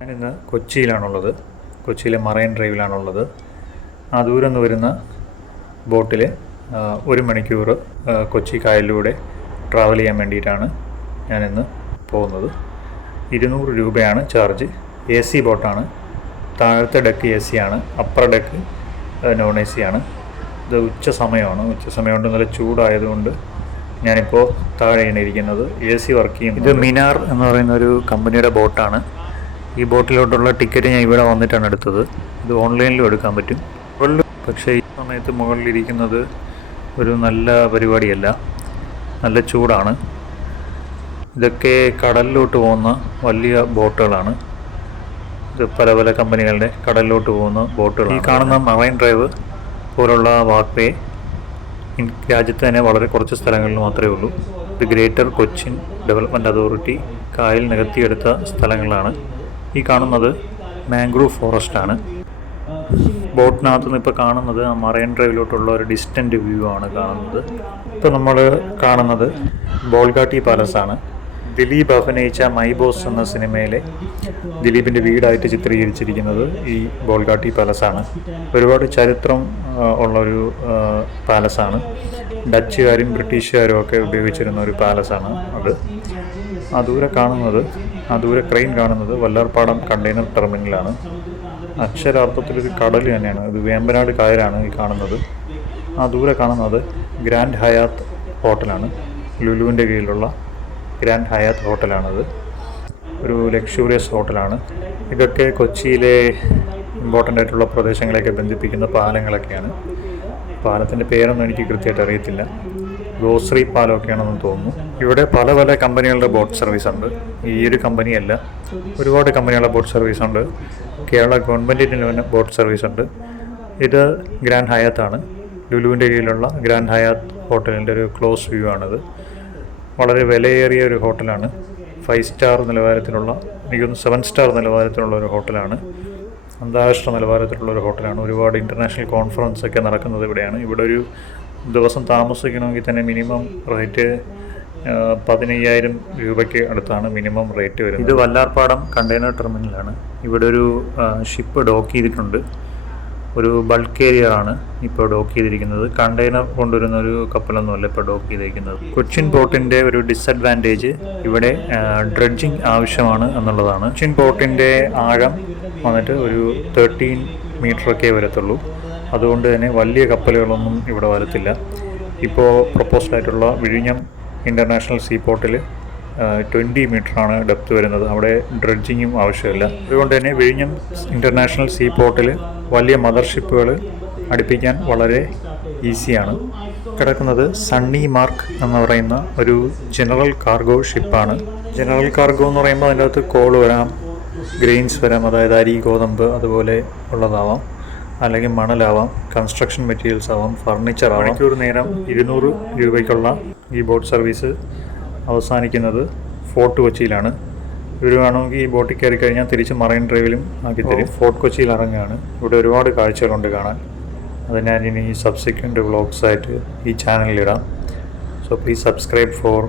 ഞാനിന്ന് കൊച്ചിയിലാണുള്ളത്. കൊച്ചിയിലെ മറൈൻ ഡ്രൈവിലാണുള്ളത്. ആ ദൂരം നിന്ന് വരുന്ന ബോട്ടിൽ ഒരു മണിക്കൂർ കൊച്ചി കായലിലൂടെ ട്രാവൽ ചെയ്യാൻ വേണ്ടിയിട്ടാണ് ഞാനിന്ന് പോകുന്നത്. ഇരുന്നൂറ് രൂപയാണ് ചാർജ്. എ സി ബോട്ടാണ്. താഴത്തെ ഡെക്ക് എ സി ആണ് upper deck non A C ആണ് ഇത് ഉച്ച സമയമാണ്. ഉച്ച സമയമുണ്ട്. നല്ല ചൂടായതുകൊണ്ട് ഞാനിപ്പോൾ താഴെയാണ് ഇരിക്കുന്നത്. എ സി വർക്ക് ചെയ്യും ഇത് മിനാർ എന്ന് പറയുന്ന ഒരു കമ്പനിയുടെ ബോട്ടാണ്. ഈ ബോട്ടിലോട്ടുള്ള ടിക്കറ്റ് ഞാൻ ഇവിടെ വന്നിട്ടാണ് എടുത്തത്. ഇത് ഓൺലൈനിലും എടുക്കാൻ പറ്റും. പക്ഷേ ഈ സമയത്ത് മുകളിലിരിക്കുന്നത് ഒരു നല്ല പരിപാടിയല്ല. നല്ല ചൂടാണ്. ഇതൊക്കെ കടലിലോട്ട് പോകുന്ന വലിയ ബോട്ടുകളാണ്. ഇത് പല പല കമ്പനികളുടെ കടലിലോട്ട് പോകുന്ന ബോട്ടുകൾ ഈ കാണുന്ന മറൈൻ ഡ്രൈവ് പോലുള്ള വാക്വേ രാജ്യത്ത് തന്നെ വളരെ കുറച്ച് സ്ഥലങ്ങളിൽ മാത്രമേ ഉള്ളൂ. ഇത് ഗ്രേറ്റർ കൊച്ചിൻ ഡെവലപ്മെന്റ് അതോറിറ്റി കായൽ നികത്തിയെടുത്ത സ്ഥലങ്ങളാണ്. ഈ കാണുന്നത് മാംഗ്രൂവ് ഫോറസ്റ്റ് ആണ് ബോട്ടിനകത്ത് നിന്ന് ഇപ്പോൾ കാണുന്നത് മറൈൻ ഡ്രൈവിലോട്ടുള്ള ഒരു ഡിസ്റ്റന്റ് വ്യൂ ആണ് കാണുന്നത്. ഇപ്പോൾ നമ്മൾ കാണുന്നത് ബോൾഗാട്ടി പാലസ് ആണ് ദിലീപ് അഭിനയിച്ച മൈ ബോസ് എന്ന സിനിമയിലെ ദിലീപിന്റെ വീടായിട്ട് ചിത്രീകരിച്ചിരിക്കുന്നത് ഈ ബോൾഗാട്ടി പാലസാണ്. ഒരുപാട് ചരിത്രം ഉള്ളൊരു പാലസാണ്. ഡച്ചുകാരും ബ്രിട്ടീഷുകാരും ഒക്കെ ഉപയോഗിച്ചിരുന്ന ഒരു പാലസാണ് അത്. ആ ദൂരെ കാണുന്നത് ആ ദൂരെ ക്രെയിൻ കാണുന്നത് വല്ലാർപ്പാടം കണ്ടെയ്നർ ടെർമിനലാണ് അക്ഷരാർത്ഥത്തിൽ ഒരു കടൽ തന്നെയാണ്. ഇത് വേമ്പനാട് കായലാണ് ഈ കാണുന്നത്. ആ ദൂരെ കാണുന്നത് ഗ്രാൻഡ് ഹയാത്ത് ഹോട്ടലാണ്. ലുലുവിന്റെ കീഴിലുള്ള ഗ്രാൻഡ് ഹയാത്ത് ഹോട്ടലാണത്. ഒരു ലക്ഷൂറിയസ് ഹോട്ടലാണ്. ഇതൊക്കെ കൊച്ചിയിലെ ഇമ്പോർട്ടന്റ് ആയിട്ടുള്ള പ്രദേശങ്ങളെയൊക്കെ ബന്ധിപ്പിക്കുന്ന പാലങ്ങളൊക്കെയാണ്. പാലത്തിന്റെ പേരൊന്നും എനിക്ക് കൃത്യമായിട്ട് അറിയത്തില്ല. ഗോശ്രീ പാലൊക്കെയാണെന്ന് തോന്നുന്നു. ഇവിടെ പല പല കമ്പനികളുടെ ബോട്ട് സർവീസ് ഉണ്ട്. ഈ ഒരു കമ്പനിയല്ല. ഒരുപാട് കമ്പനികളുടെ ബോട്ട് സർവീസ് ഉണ്ട്. കേരള ഗവൺമെന്റിന്റെ ബോട്ട് സർവീസ് ഉണ്ട്. ഇത് ഗ്രാൻഡ് ഹയാത്താണ്. ലുലുവിന്റെ കീഴിലുള്ള ഗ്രാൻഡ് ഹയാത്ത് ഹോട്ടലിന്റെ ഒരു ക്ലോസ് വ്യൂ ആണിത്. വളരെ വിലയേറിയ ഒരു ഹോട്ടലാണ്. ഫൈവ് സ്റ്റാർ നിലവാരത്തിലുള്ള എനിക്കൊന്ന് സെവൻ സ്റ്റാർ നിലവാരത്തിലുള്ള ഒരു ഹോട്ടലാണ്. അന്താരാഷ്ട്ര നിലവാരത്തിലുള്ള ഒരു ഹോട്ടലാണ്. ഒരുപാട് ഇന്റർനാഷണൽ കോൺഫറൻസ് ഒക്കെ നടക്കുന്നത് ഇവിടെയാണ്. ഇവിടെ ഒരു ദിവസം താമസിക്കണമെങ്കിൽ തന്നെ മിനിമം റേറ്റ് പതിനയ്യായിരം രൂപയ്ക്ക് അടുത്താണ് മിനിമം റേറ്റ് വരുന്നത്. ഇത് വല്ലാർപ്പാടം കണ്ടെയ്നർ ടെർമിനലാണ്. ഇവിടെ ഒരു ഷിപ്പ് ഡോക്ക് ചെയ്തിട്ടുണ്ട്. ഒരു ബൾക്ക് ഏരിയ ആണ് ഇപ്പോൾ ഡോക്ക് ചെയ്തിരിക്കുന്നത്. കണ്ടെയ്നർ കൊണ്ടുവരുന്ന ഒരു കപ്പലൊന്നുമല്ല ഇപ്പോൾ ഡോക്ക് ചെയ്തിരിക്കുന്നത്. കൊച്ചിൻ പോർട്ടിന്റെ ഒരു ഡിസഡ്വാന്റേജ് ഇവിടെ ഡ്രഡ്ജിങ് ആവശ്യമാണ് എന്നുള്ളതാണ്. കൊച്ചിൻ പോർട്ടിന്റെ ആഴം വന്നിട്ട് ഒരു തേർട്ടീൻ മീറ്ററൊക്കെ വരത്തുള്ളൂ. അതുകൊണ്ട് തന്നെ വലിയ കപ്പലുകളൊന്നും ഇവിടെ വരത്തില്ല. ഇപ്പോൾ പ്രപ്പോസ്ഡ് ആയിട്ടുള്ള വിഴിഞ്ഞം ഇന്റർനാഷണൽ സീ പോർട്ടിൽ ട്വന്റി ആണ് ഡെപ്ത് വരുന്നത്. അവിടെ ഡ്രഡ്ജിങ്ങും ആവശ്യമില്ല. അതുകൊണ്ട് തന്നെ വിഴിഞ്ഞം ഇന്റർനാഷണൽ സീ പോർട്ടിൽ വലിയ മദർഷിപ്പുകൾ അടുപ്പിക്കാൻ വളരെ ഈസിയാണ് കിടക്കുന്നത് സണ്ണി മാർക്ക് എന്ന് പറയുന്ന ഒരു ജനറൽ കാർഗോ ഷിപ്പാണ് ജനറൽ കാർഗോ എന്ന് പറയുമ്പോൾ അതിന്റെ അകത്ത് കോൾ വരാം ഗ്രെയിൻസ് വരാം അതായത് അരി ഗോതമ്പ് അതുപോലെ ഉള്ളതാവാം. അല്ലെങ്കിൽ മണലാവാം കൺസ്ട്രക്ഷൻ മെറ്റീരിയൽസ് ആവാം ഫർണിച്ചർ ആവാം. മണിക്കൂർ നേരം ഇരുന്നൂറ് രൂപയ്ക്കുള്ള ഈ ബോട്ട് സർവീസ് അവസാനിക്കുന്നത് ഫോർട്ട് കൊച്ചിയിലാണ്. ഇവർ വേണമെങ്കിൽ ഈ ബോട്ടിൽ കയറി കഴിഞ്ഞാൽ തിരിച്ച് മറൈൻ ഡ്രൈവിലും ആക്കി തരും. ഫോർട്ട് കൊച്ചിയിൽ ഇറങ്ങുകയാണ്. ഇവിടെ ഒരുപാട് കാഴ്ചകളുണ്ട് കാണാൻ. അത് ഞാൻ ഇനി സബ്സിക്വന്റ് വ്ളോഗ്സായിട്ട് ഈ ചാനലിലിടാം സോ പ്ലീസ് സബ്സ്ക്രൈബ് ഫോർ